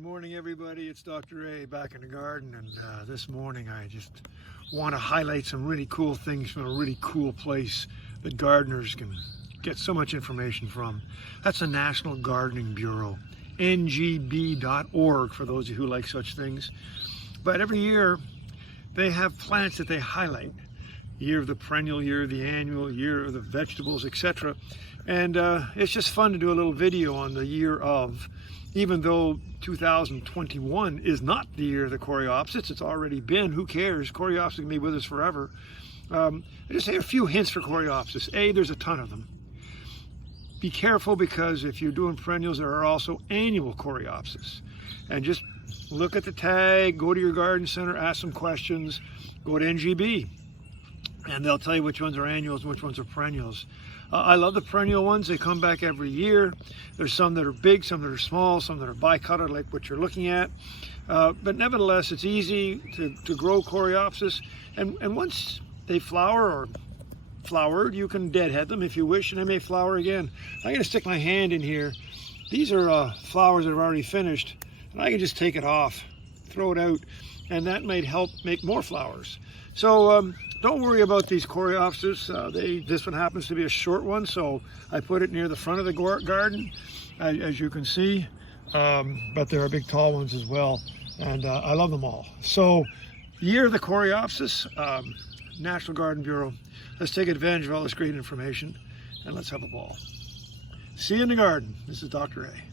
Good morning, everybody. It's Dr. A back in the garden, and this morning I just want to highlight some really cool things from a really cool place that gardeners can get so much information from. That's the National Gardening Bureau, ngb.org, for those of you who like such things. But every year they have plants that they highlight. Year of the perennial, year of the annual, year of the vegetables, etc. And it's just fun to do a little video on the year of, even though 2021 is not the year of the Coreopsis. It's already been. Who cares? Coreopsis can be with us forever. I just say a few hints for Coreopsis. A, there's a ton of them. Be careful, because if you're doing perennials, there are also annual Coreopsis. And just look at the tag, go to your garden center, ask some questions, go to NGB, and they'll tell you which ones are annuals and which ones are perennials. I love the perennial ones. They come back every year. There's some that are big, some that are small, some that are bicolored like what you're looking at. But nevertheless, it's easy to grow Coreopsis. And once they flower or flowered, you can deadhead them if you wish, and they may flower again. I'm going to stick my hand in here. These are flowers that are already finished. And I can just take it off, throw it out, and that might help make more flowers. So don't worry about these Coreopsis. This one happens to be a short one, so I put it near the front of the garden, as you can see. But there are big tall ones as well, and I love them all. So, year of the Coreopsis, National Garden Bureau. Let's take advantage of all this great information, and let's have a ball. See you in the garden. This is Dr. A.